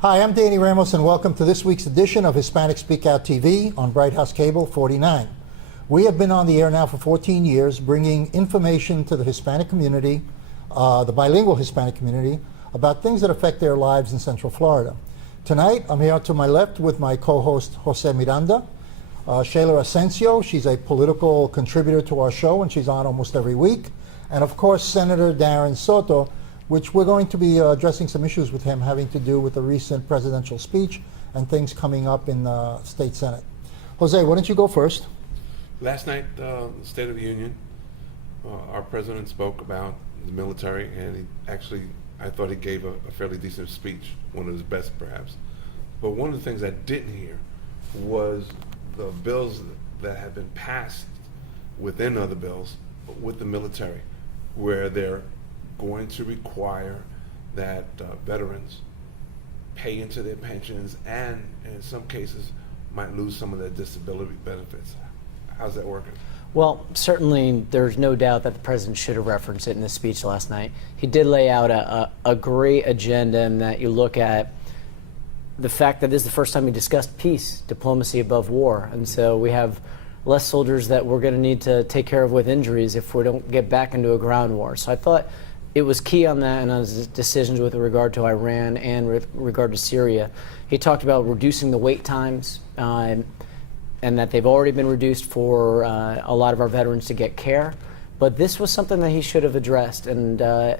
Hi, I'm Danny Ramos, and welcome to this week's edition of Hispanic Speakout TV on Bright House Cable 49. We have been on the air now for 14 years, bringing information to the Hispanic community, the bilingual Hispanic community, about things that affect their lives in Central Florida. Tonight, I'm here to my left with my co-host, Jose Miranda. Shayla Asensio, she's a political contributor to our show, and she's on almost every week. And of course, Senator Darren Soto, which we're going to be addressing some issues with him having to do with the recent presidential speech and things coming up in the state Senate. Jose, why don't you go first? Last night, the State of the Union, our president spoke about the military, and I thought he gave a fairly decent speech, one of his best perhaps. But one of the things I didn't hear was the bills that have been passed within other bills with the military, where they're going to require that veterans pay into their pensions and in some cases might lose some of their disability benefits. How's that working? Well, certainly there's no doubt that the president should have referenced it in his speech last night. He did lay out a great agenda, and that you look at the fact that this is the first time he discussed peace, diplomacy above war. And so we have less soldiers that we're going to need to take care of with injuries if we don't get back into a ground war. So I thought it was key on that and on his decisions with regard to Iran and with regard to Syria. He talked about reducing the wait times and that they've already been reduced for a lot of our veterans to get care. But this was something that he should have addressed. And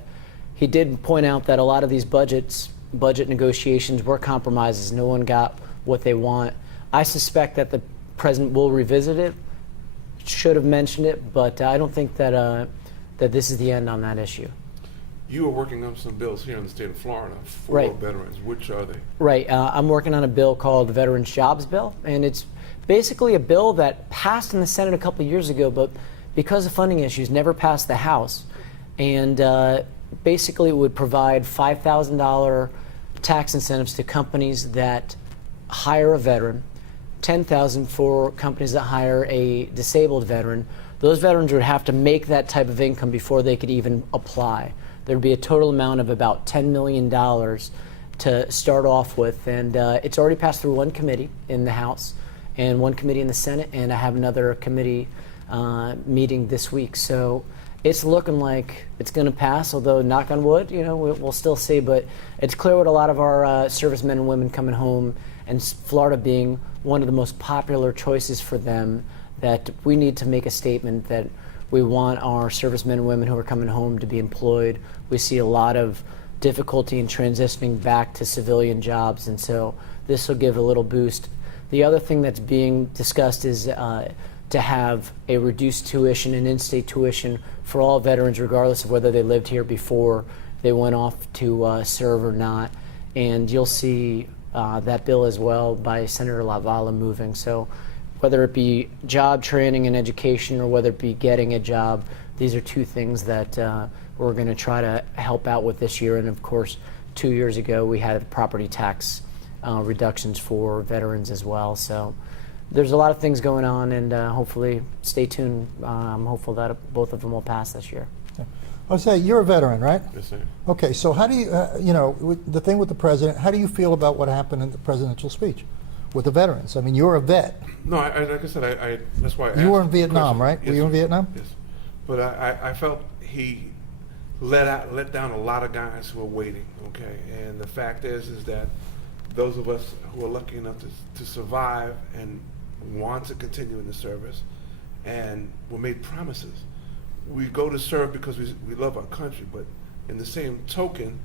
he did point out that a lot of these budget negotiations were compromises. No one got what they want. I suspect that the president will revisit it, should have mentioned it, but I don't think that this is the end on that issue. You are working on some bills here in the state of Florida for veterans. Which are they? Right. I'm working on a bill called the Veterans Jobs Bill, and it's basically a bill that passed in the Senate a couple of years ago, but because of funding issues, never passed the House. And basically it would provide $5,000 tax incentives to companies that hire a veteran, $10,000 for companies that hire a disabled veteran. Those veterans would have to make that type of income before they could even apply. There'd be a total amount of about $10 million to start off with, and it's already passed through one committee in the House and one committee in the Senate, and I have another committee meeting this week. So it's looking like it's going to pass, although knock on wood, we'll still see. But it's clear with a lot of our servicemen and women coming home, and Florida being one of the most popular choices for them, that we need to make a statement that we want our servicemen and women who are coming home to be employed. We see a lot of difficulty in transitioning back to civilian jobs, and so this will give a little boost. The other thing that's being discussed is to have a reduced tuition and in-state tuition for all veterans, regardless of whether they lived here before they went off to serve or not. And you'll see that bill as well by Senator LaValla moving. So whether it be job training and education or whether it be getting a job, these are two things that we're going to try to help out with this year. And of course, 2 years ago, we had property tax reductions for veterans as well. So there's a lot of things going on, and hopefully stay tuned. I'm hopeful that both of them will pass this year. I'll say you're a veteran, right? Yes, sir. Okay, so how do you, the thing with the president, how do you feel about what happened in the presidential speech with the veterans? I mean, you're a vet. No, like I said, that's why I asked You were in Vietnam, right? Yes, Were you in Vietnam? Yes. But I felt he let down a lot of guys who are waiting, okay? And the fact is that those of us who are lucky enough to survive and want to continue in the service and were made promises. We go to serve because we love our country, but in the same token,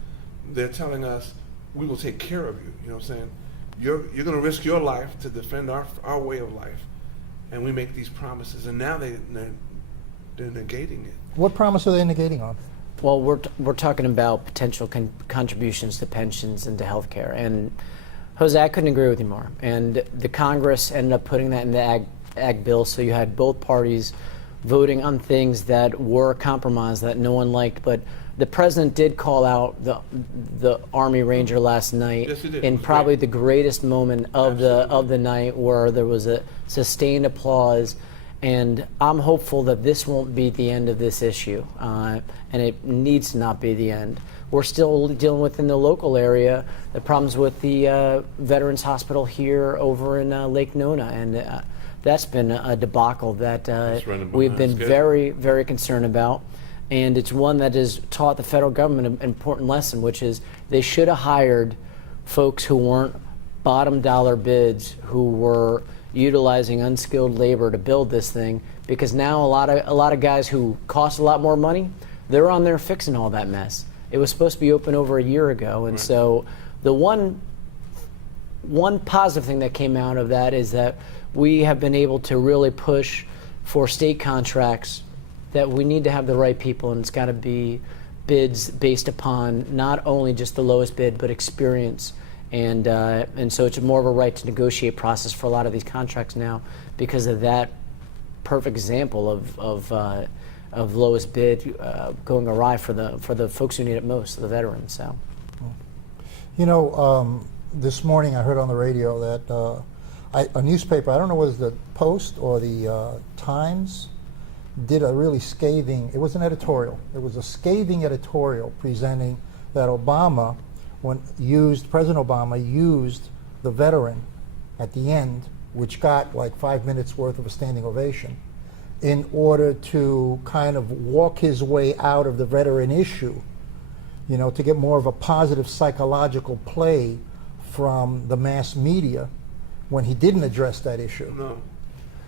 they're telling us, we will take care of you. You know what I'm saying? You're going to risk your life to defend our way of life, and we make these promises, and now they're negating it. What promise are they negating on? Well, we're talking about potential contributions to pensions and to health care. And Jose, I couldn't agree with you more. And the Congress ended up putting that in the ag bill, so you had both parties voting on things that were compromised that no one liked. But the president did call out the Army Ranger last night. Yes, he did. In probably the greatest moment of the night, where there was a sustained applause. And I'm hopeful that this won't be the end of this issue, and it needs to not be the end. We're still dealing with, in the local area, the problems with the Veterans Hospital here over in Lake Nona, and that's been a debacle that we've been very, very concerned about. And it's one that has taught the federal government an important lesson, which is they should have hired folks who weren't bottom dollar bids, who were utilizing unskilled labor to build this thing, because now a lot of guys who cost a lot more money, they're on there fixing all that mess. It was supposed to be open over a year ago, and so the one positive thing that came out of that is that we have been able to really push for state contracts, that we need to have the right people, and it's got to be bids based upon not only just the lowest bid but experience. And so it's more of a right to negotiate process for a lot of these contracts now because of that perfect example of lowest bid going awry for the folks who need it most, the veterans. So, you know, this morning I heard on the radio that a newspaper, I don't know, was the Post or the Times, did a really scathing. It was an editorial. It was a scathing editorial presenting that President Obama used the veteran at the end, which got like 5 minutes worth of a standing ovation, in order to kind of walk his way out of the veteran issue, you know, to get more of a positive psychological play from the mass media when he didn't address that issue. No.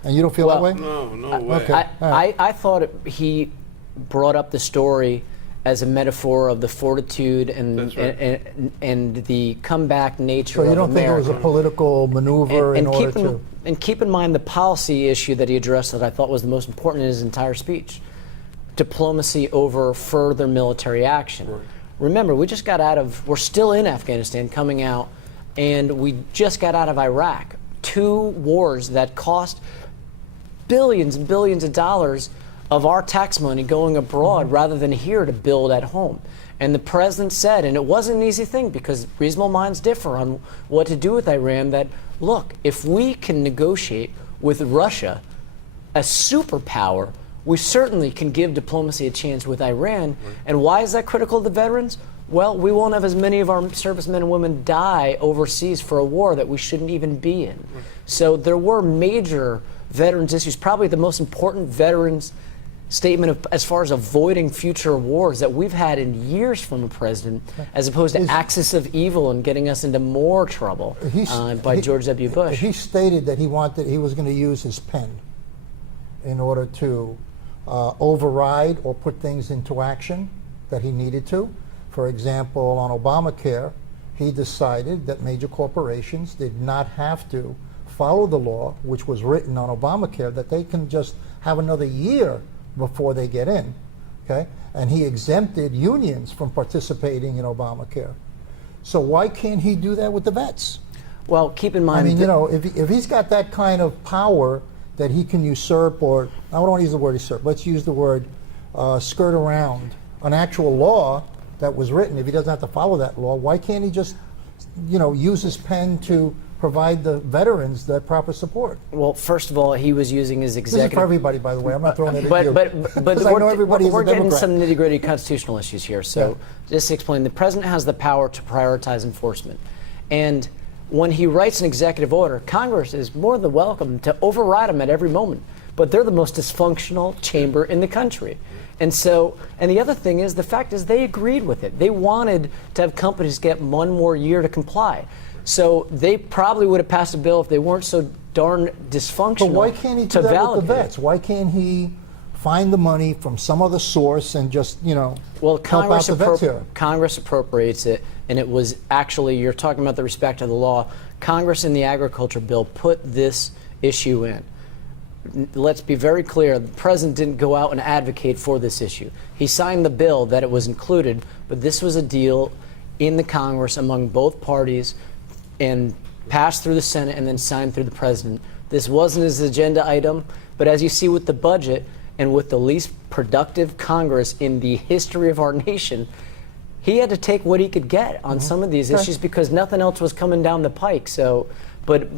And you don't feel that way? No way. Okay. I thought he brought up the story as a metaphor of the fortitude and the comeback nature of America. So you don't think it was a political maneuver in order to... And keep in mind the policy issue that he addressed that I thought was the most important in his entire speech. Diplomacy over further military action. Right. Remember, we're still in Afghanistan coming out, and we just got out of Iraq. 2 wars that cost billions and billions of dollars of our tax money going abroad rather than here to build at home. And the president said, and it wasn't an easy thing because reasonable minds differ on what to do with Iran, that, look, if we can negotiate with Russia, a superpower, we certainly can give diplomacy a chance with Iran. And why is that critical to the veterans? Well, we won't have as many of our servicemen and women die overseas for a war that we shouldn't even be in. So there were major veterans issues, probably the most important veterans statement as far as avoiding future wars that we've had in years from a president, as opposed to axis of evil and getting us into more trouble by George W. Bush. He stated that he was going to use his pen in order to override or put things into action that he needed to. For example, on Obamacare, he decided that major corporations did not have to follow the law, which was written on Obamacare, that they can just have another year before they get in, okay? And he exempted unions from participating in Obamacare. So why can't he do that with the vets? Well, keep in mind... I mean, you know, if he's got that kind of power that he can usurp, or I don't want to use the word usurp, let's use the word skirt around an actual law that was written. If he doesn't have to follow that law, why can't he just, you know, use his pen to provide the veterans that proper support? Well, first of all, he was using his executive... This is for everybody, by the way. I'm not throwing it at you. But I know everybody is a we're getting Democrat. some nitty-gritty constitutional issues here. So just to explain, the president has the power to prioritize enforcement. And when he writes an executive order, Congress is more than welcome to override them at every moment. But they're the most dysfunctional chamber in the country. And so, and the other thing is, the fact is they agreed with it. They wanted to have companies get 1 more year to comply. So they probably would have passed a bill if they weren't so darn dysfunctional. But why can't he do that with the vets? Why can't he find the money from some other source and just, you know, help out the vets here? Congress appropriates it, and it was actually, you're talking about the respect of the law. Congress in the agriculture bill put this issue in. Let's be very clear, the president didn't go out and advocate for this issue. He signed the bill that it was included, but this was a deal in the Congress among both parties and passed through the Senate and then signed through the president. This wasn't his agenda item, but as you see with the budget and with the least productive Congress in the history of our nation, he had to take what he could get on some of these issues because nothing else was coming down the pike. So, but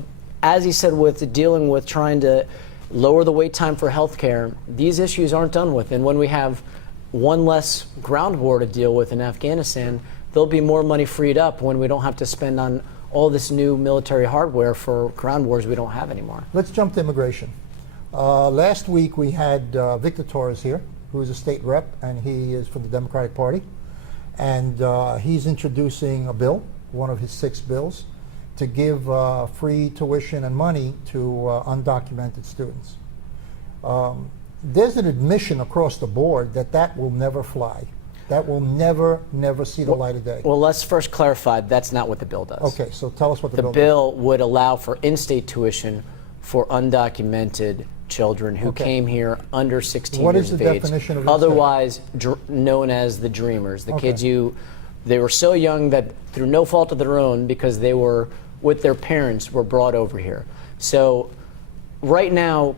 as he said, with dealing with trying to lower the wait time for health care, these issues aren't done with. And when we have one less ground war to deal with in Afghanistan, there'll be more money freed up when we don't have to spend on all this new military hardware for ground wars we don't have anymore. Let's jump to immigration. Last week we had Victor Torres here, who is a state rep, and he is from the Democratic Party. And he's introducing a bill, one of his 6 bills, to give free tuition and money to undocumented students. There's an admission across the board that that will never fly. That will never see the light of day. Well, let's first clarify that's not what the bill does. Okay, so tell us what the bill does. The bill would allow for in-state tuition for undocumented children who came here under 16 What years is of the age, definition of in-state? otherwise known as the dreamers, the kids they were so young that through no fault of their own, because they were with their parents, were brought over here. So right now,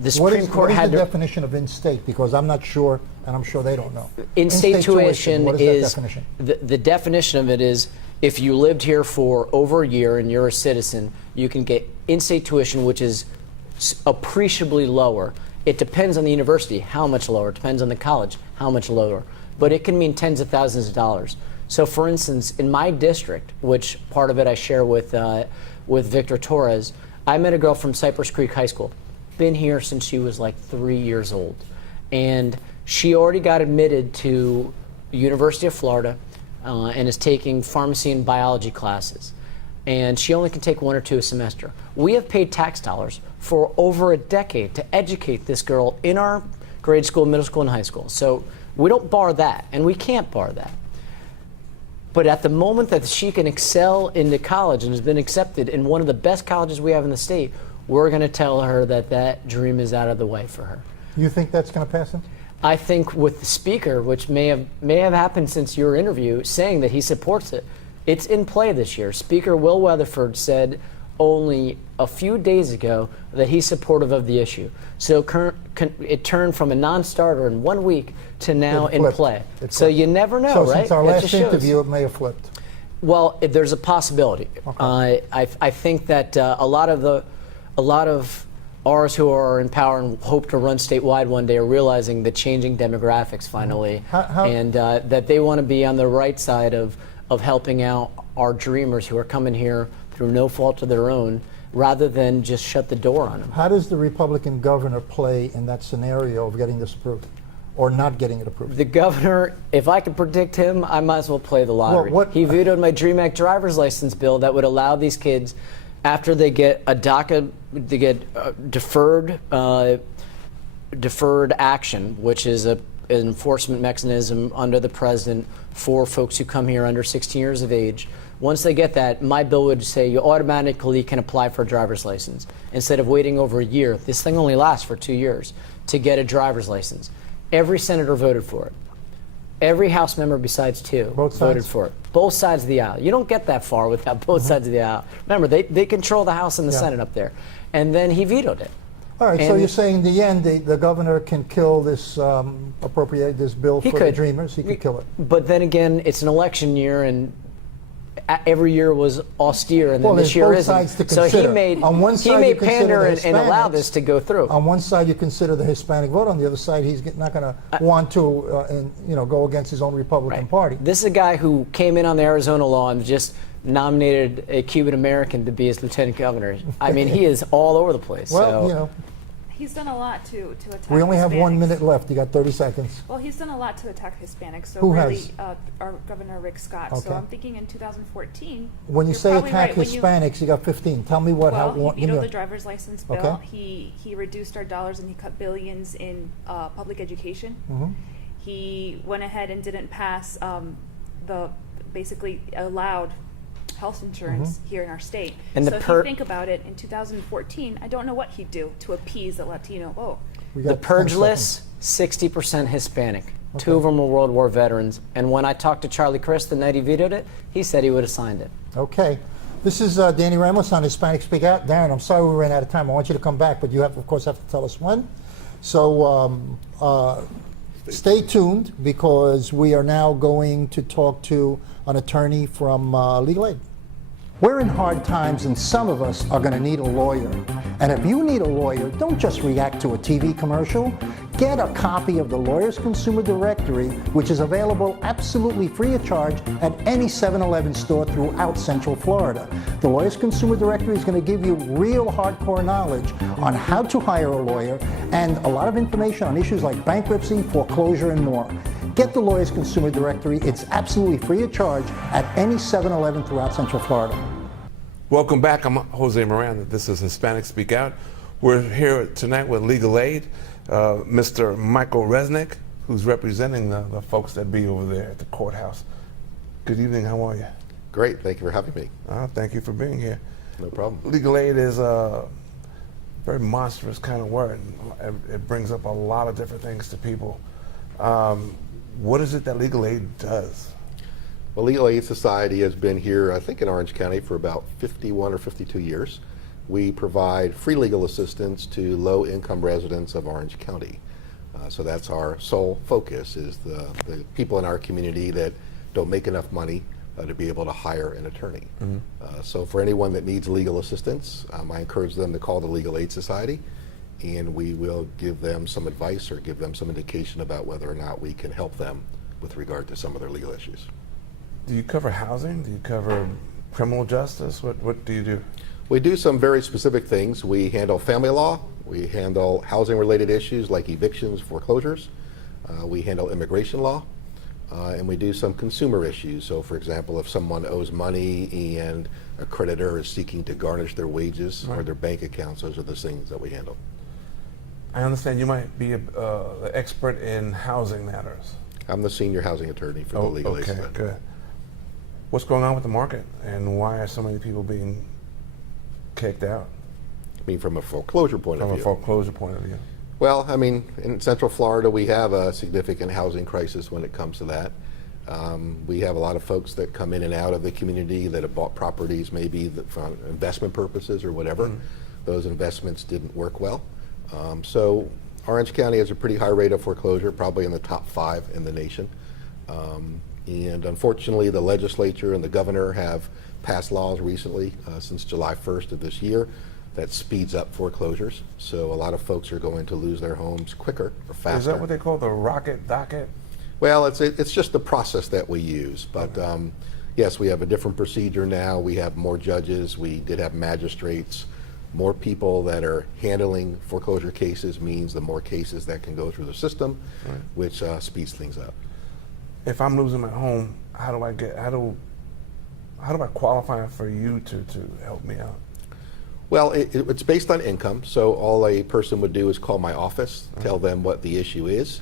the Supreme Court had the definition of in-state? Because I'm not sure, and I'm sure they don't know. In-state tuition what is that definition? The definition of it is if you lived here for over a year and you're a citizen, you can get in-state tuition, which is appreciably lower. It depends on the university, how much lower. It depends on the college, how much lower. But it can mean tens of thousands of dollars. So, for instance, in my district, which part of it I share with Victor Torres, I met a girl from Cypress Creek High School. Been here since she was like 3 years old. And she already got admitted to University of Florida and is taking pharmacy and biology classes. And she only can take 1 or 2 a semester. We have paid tax dollars for over a decade to educate this girl in our grade school, middle school, and high school. So we don't bar that, and we can't bar that. But at the moment that she can excel into college and has been accepted in one of the best colleges we have in the state, we're going to tell her that that dream is out of the way for her. You think that's going to pass him? I think with the speaker, which may have happened since your interview, saying that he supports it, it's in play this year. Speaker Will Weatherford said only a few days ago that he's supportive of the issue. So it turned from a non-starter in 1 week to now in play. So you never know, so right? Since our last interview, it may have flipped. Well, there's a possibility. Okay. I think that a lot of ours who are in power and hope to run statewide one day are realizing the changing demographics finally, and that they want to be on the right side of helping out our dreamers who are coming here through no fault of their own, rather than just shut the door on them. How does the Republican governor play in that scenario of getting this approved or not getting it approved? The governor, if I could predict him, I might as well play the lottery. Well, he vetoed my DREAM Act driver's license bill that would allow these kids, after they get a DACA, they get deferred action, which is an enforcement mechanism under the president for folks who come here under 16 years of age. Once they get that, my bill would say you automatically can apply for a driver's license instead of waiting over a year. This thing only lasts for 2 years to get a driver's license. Every senator voted for it. Every House member besides 2 voted for it. Both sides of the aisle. You don't get that far without both sides of the aisle. Remember, they control the House and the Senate up there. And then he vetoed it. All right, so you're saying in the end, the governor can kill this, appropriate this bill for the Dreamers? He could kill it. But then again, it's an election year, and every year was austere, and then this year isn't. So he made pander and allow this to go through. On one side, you consider the Hispanic vote. On the other side, he's not going to want to, go against his own Republican Party. This is a guy who came in on the Arizona law and just nominated a Cuban American to be his lieutenant governor. I mean, he is all over the place. Well, he's done a lot to attack. We only have Hispanics. 1 minute left. You got 30 seconds. Well, he's done a lot to attack Hispanics. So Who really, has? Our Governor Rick Scott. Okay. So I'm thinking in 2014. When you you're say probably attack right. Hispanics, you got 15. Tell me what. Well, he vetoed the driver's license bill. Okay. He reduced our dollars and he cut billions in public education. Mm-hmm. He went ahead and didn't pass basically allowed health insurance here in our state. And so if you think about it, in 2014, I don't know what he'd do to appease the Latino vote. The purge list, 60% Hispanic. Okay. 2 of them were World War veterans. And when I talked to Charlie Crist the night he vetoed it, he said he would have signed it. Okay. This is Danny Ramos on Hispanic Speak Out. Darren, I'm sorry we ran out of time. I want you to come back, but you have, of course, have to tell us when. So stay tuned, because we are now going to talk to an attorney from Legal Aid. We're in hard times and some of us are going to need a lawyer. And if you need a lawyer, don't just react to a TV commercial. Get a copy of the Lawyers Consumer Directory, which is available absolutely free of charge at any 7-Eleven store throughout Central Florida. The Lawyers Consumer Directory is going to give you real hardcore knowledge on how to hire a lawyer and a lot of information on issues like bankruptcy, foreclosure, and more. Get the Lawyers Consumer Directory. It's absolutely free of charge at any 7-Eleven throughout Central Florida. Welcome back. I'm Jose Miranda. This is Hispanic Speak Out. We're here tonight with Legal Aid, Mr. Michael Resnick, who's representing the folks that be over there at the courthouse. Good evening. How are you? Great. Thank you for having me. Thank you for being here. No problem. Legal aid is a very monstrous kind of word. It brings up a lot of different things to people. What is it that legal aid does? Well, Legal Aid Society has been here, I think, in Orange County for about 51 or 52 years. We provide free legal assistance to low-income residents of Orange County. So that's our sole focus, is the people in our community that don't make enough money to be able to hire an attorney. So for anyone that needs legal assistance, I encourage them to call the Legal Aid Society, and we will give them some advice or give them some indication about whether or not we can help them with regard to some of their legal issues. Do you cover housing? Do you cover criminal justice? What do you do? We do some very specific things. We handle family law. We handle housing-related issues like evictions, foreclosures. We handle immigration law. And we do some consumer issues. So, for example, if someone owes money and a creditor is seeking to garnish their wages or their bank accounts, those are the things that we handle. I understand you might be an expert in housing matters. I'm the senior housing attorney for the Legal Aid Society. Good. What's going on with the market, and why are so many people being kicked out? I mean, from a foreclosure point of view. From a foreclosure point of view. Well, I mean, in Central Florida, we have a significant housing crisis when it comes to that. We have a lot of folks that come in and out of the community that have bought properties maybe for investment purposes or whatever. Those investments didn't work well. So Orange County has a pretty high rate of foreclosure, probably in the top 5 in the nation. And unfortunately, the legislature and the governor have passed laws recently, since July 1st of this year, that speeds up foreclosures. So a lot of folks are going to lose their homes quicker or faster. Is that what they call the rocket docket? Well, it's just the process that we use. But yes, we have a different procedure now. We have more judges. We did have magistrates. More people that are handling foreclosure cases means the more cases that can go through the system, which speeds things up. If I'm losing my home, how do I qualify for you to help me out? Well, it's based on income. So all a person would do is call my office, tell them what the issue is,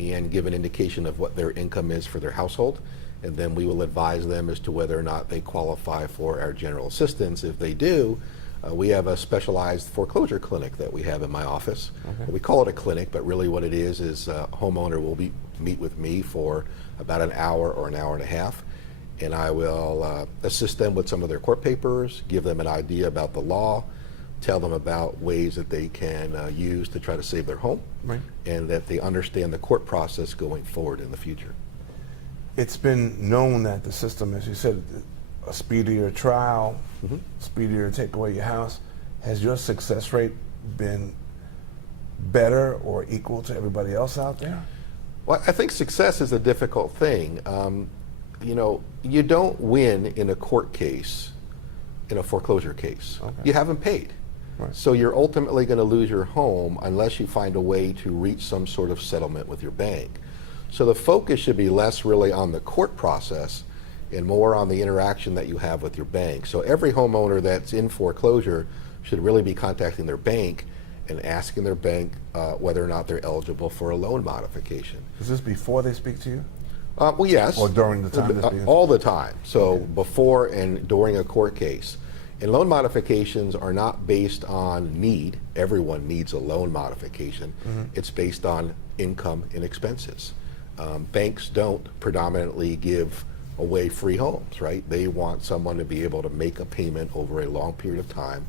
and give an indication of what their income is for their household. And then we will advise them as to whether or not they qualify for our general assistance. If they do, we have a specialized foreclosure clinic that we have in my office. We call it a clinic, but really what it is a homeowner will meet with me for about an hour or an hour and a half, and I will assist them with some of their court papers, give them an idea about the law, tell them about ways that they can use to try to save their home, and that they understand the court process going forward in the future. It's been known that the system, as you said, a speedier trial, speedier to take away your house. Has your success rate been better or equal to everybody else out there? Well, I think success is a difficult thing. You know, you don't win in a court case, in a foreclosure case. You haven't paid. So you're ultimately going to lose your home unless you find a way to reach some sort of settlement with your bank. So the focus should be less really on the court process and more on the interaction that you have with your bank. So every homeowner that's in foreclosure should really be contacting their bank and asking their bank whether or not they're eligible for a loan modification. Is this before they speak to you? Well, yes. Or during the time? All the time. So before and during a court case. And loan modifications are not based on need. Everyone needs a loan modification. It's based on income and expenses. Banks don't predominantly give away free homes, right? They want someone to be able to make a payment over a long period of time.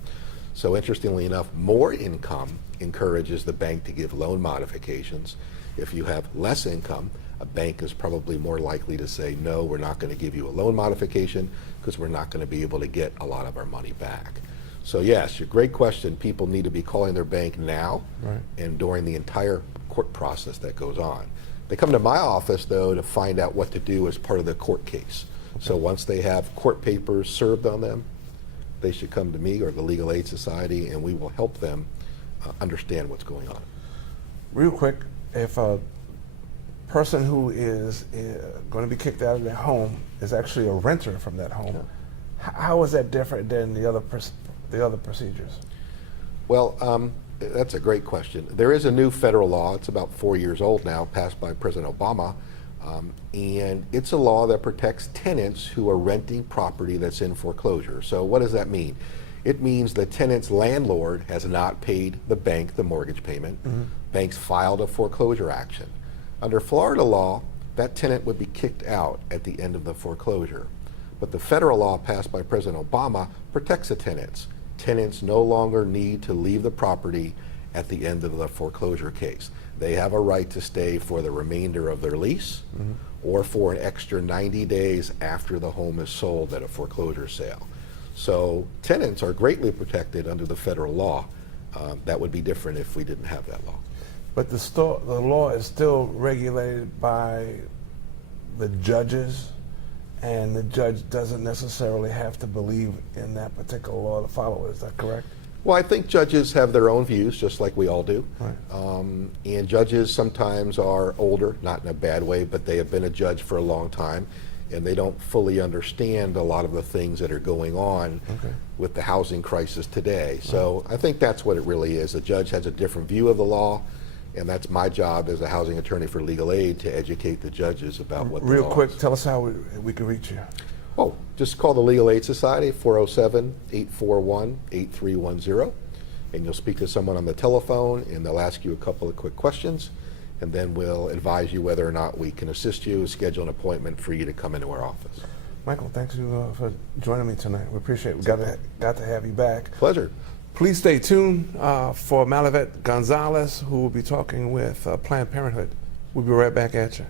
So interestingly enough, more income encourages the bank to give loan modifications. If you have less income, a bank is probably more likely to say, no, we're not going to give you a loan modification because we're not going to be able to get a lot of our money back. So yes, your great question. People need to be calling their bank now and during the entire court process that goes on. They come to my office, though, to find out what to do as part of the court case. So once they have court papers served on them, they should come to me or the Legal Aid Society, and we will help them understand what's going on. Real quick, if a person who is going to be kicked out of their home is actually a renter from that home, how is that different than the other procedures? Well, that's a great question. There is a new federal law. It's about 4 years old now, passed by President Obama, and it's a law that protects tenants who are renting property that's in foreclosure. So what does that mean? It means the tenant's landlord has not paid the bank the mortgage payment. Banks filed a foreclosure action. Under Florida law, that tenant would be kicked out at the end of the foreclosure. But the federal law passed by President Obama protects the tenants. Tenants no longer need to leave the property at the end of the foreclosure case. They have a right to stay for the remainder of their lease or for an extra 90 days after the home is sold at a foreclosure sale. So tenants are greatly protected under the federal law. That would be different if we didn't have that law. But the law is still regulated by the judges, and the judge doesn't necessarily have to believe in that particular law to follow it. Is that correct? Well, I think judges have their own views, just like we all do. And judges sometimes are older, not in a bad way, but they have been a judge for a long time, and they don't fully understand a lot of the things that are going on with the housing crisis today. So I think that's what it really is. The judge has a different view of the law, and that's my job as a housing attorney for legal aid to educate the judges about what the law is. Real quick, tell us how we can reach you. Oh, just call the Legal Aid Society, 407-841-8310, and you'll speak to someone on the telephone, and they'll ask you a couple of quick questions, and then we'll advise you whether or not we can assist you, schedule an appointment for you to come into our office. Michael, thanks for joining me tonight. We appreciate it. We got to have you back. Pleasure. Please stay tuned for Malavet Gonzalez, who will be talking with Planned Parenthood. We'll be right back at you.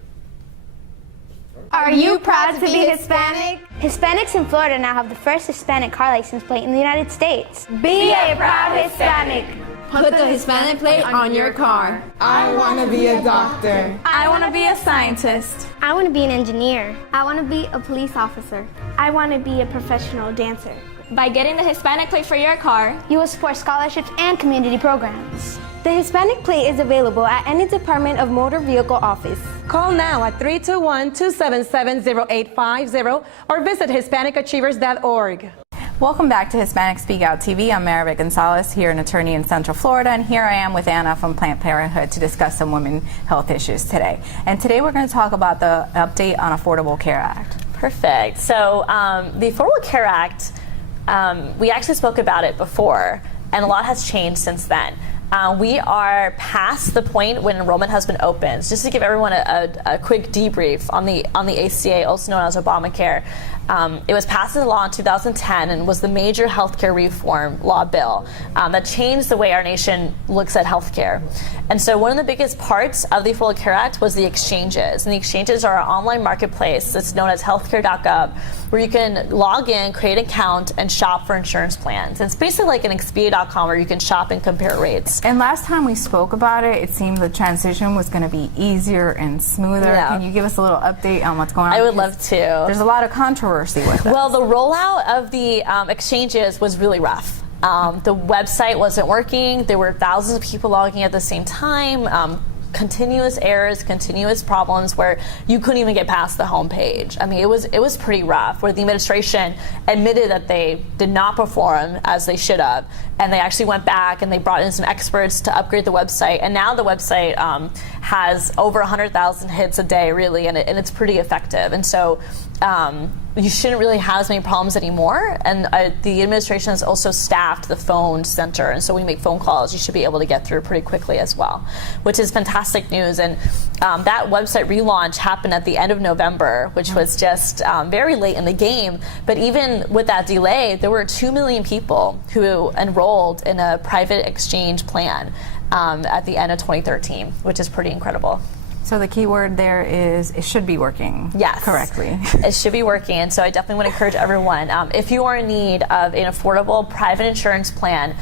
Are you proud to be Hispanic? Hispanics in Florida now have the first Hispanic car license plate in the United States. Be a proud Hispanic. Put the Hispanic plate on your car. I want to be a doctor. I want to be a scientist. I want to be an engineer. I want to be a police officer. I want to be a professional dancer. By getting the Hispanic plate for your car, you will support scholarships and community programs. The Hispanic plate is available at any Department of Motor Vehicle office. Call now at 321-277-0850 or visit HispanicAchievers.org. Welcome back to Hispanic Speakout TV. I'm Malavet Gonzalez, here an attorney in Central Florida, and here I am with Anna from Planned Parenthood to discuss some women health issues today. And today we're going to talk about the update on Affordable Care Act. Perfect. So the Affordable Care Act, we actually spoke about it before, and a lot has changed since then. We are past the point when enrollment has been opened. Just to give everyone a quick debrief on the ACA, also known as Obamacare. It was passed into law in 2010 and was the major healthcare reform law bill that changed the way our nation looks at healthcare. And so one of the biggest parts of the Affordable Care Act was the exchanges. And the exchanges are an online marketplace that's known as healthcare.gov, where you can log in, create an account, and shop for insurance plans. And it's basically like an Expedia.com where you can shop and compare rates. And last time we spoke about it, it seemed the transition was going to be easier and smoother. Yeah. Can you give us a little update on what's going on? I would love to. There's a lot of controversy with this. Well, the rollout of the exchanges was really rough. The website wasn't working. There were thousands of people logging at the same time. Continuous errors, continuous problems where you couldn't even get past the homepage. I mean, it was pretty rough, where the administration admitted that they did not perform as they should have, and they actually went back and they brought in some experts to upgrade the website, and now the website has over 100,000 hits a day, really, and it's pretty effective. And so you shouldn't really have as many problems anymore. And the administration has also staffed the phone center, and so when you make phone calls, you should be able to get through pretty quickly as well, which is fantastic news. And that website relaunch happened at the end of November, which was just very late in the game. But even with that delay, there were 2 million people who enrolled in a private exchange plan at the end of 2013, which is pretty incredible. So the key word there is it should be working Yes. correctly. It should be working, and so I definitely want to encourage everyone, if you are in need of an affordable private insurance plan,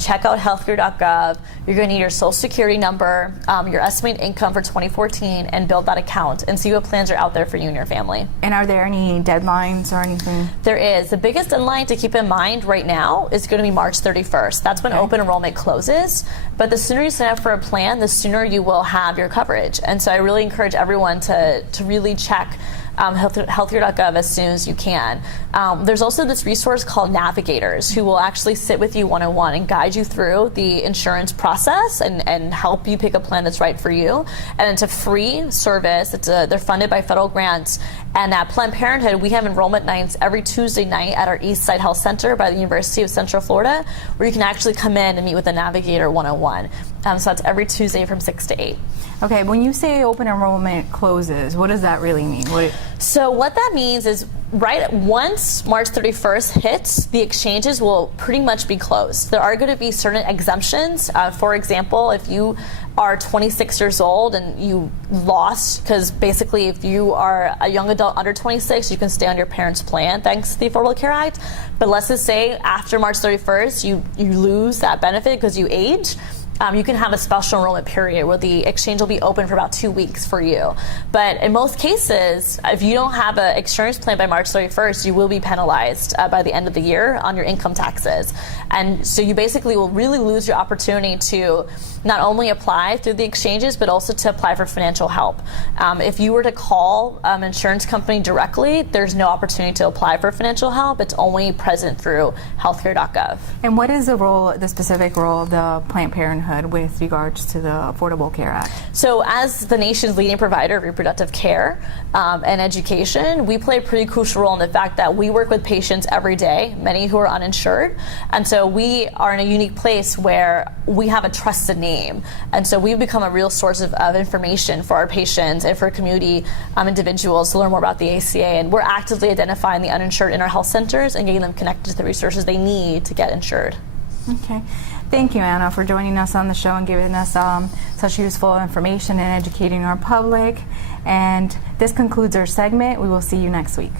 check out healthcare.gov. You're going to need your social security number, your estimated income for 2014, and build that account and see what plans are out there for you and your family. And are there any deadlines or anything? There is. The biggest deadline to keep in mind right now is going to be March 31st. That's when open enrollment closes. But the sooner you sign up for a plan, the sooner you will have your coverage. And so I really encourage everyone to really check healthcare.gov as soon as you can. There's also this resource called Navigators who will actually sit with you one-on-one and guide you through the insurance process and help you pick a plan that's right for you. And it's a free service. They're funded by federal grants. And at Planned Parenthood, we have enrollment nights every Tuesday night at our East Side Health Center by the University of Central Florida, where you can actually come in and meet with a navigator one-on-one. So that's every Tuesday from 6 to 8. Okay, when you say open enrollment closes, what does that really mean? So what that means is once March 31st hits, the exchanges will pretty much be closed. There are going to be certain exemptions. For example, if you are 26 years old and you lost, because basically if you are a young adult under 26, you can stay on your parents' plan thanks to the Affordable Care Act. But let's just say after March 31st, you lose that benefit because you age. You can have a special enrollment period where the exchange will be open for about 2 weeks for you. But in most cases, if you don't have an insurance plan by March 31st, you will be penalized by the end of the year on your income taxes. And so you basically will really lose your opportunity to not only apply through the exchanges, but also to apply for financial help. If you were to call an insurance company directly, there's no opportunity to apply for financial help. It's only present through healthcare.gov. And what is the specific role of the Planned Parenthood with regards to the Affordable Care Act? So as the nation's leading provider of reproductive care and education, we play a pretty crucial role in the fact that we work with patients every day, many who are uninsured. And so we are in a unique place where we have a trusted name. And so we've become a real source of information for our patients and for community individuals to learn more about the ACA. And we're actively identifying the uninsured in our health centers and getting them connected to the resources they need to get insured. Okay. Thank you, Anna, for joining us on the show and giving us such useful information and educating our public. And this concludes our segment. We will see you next week.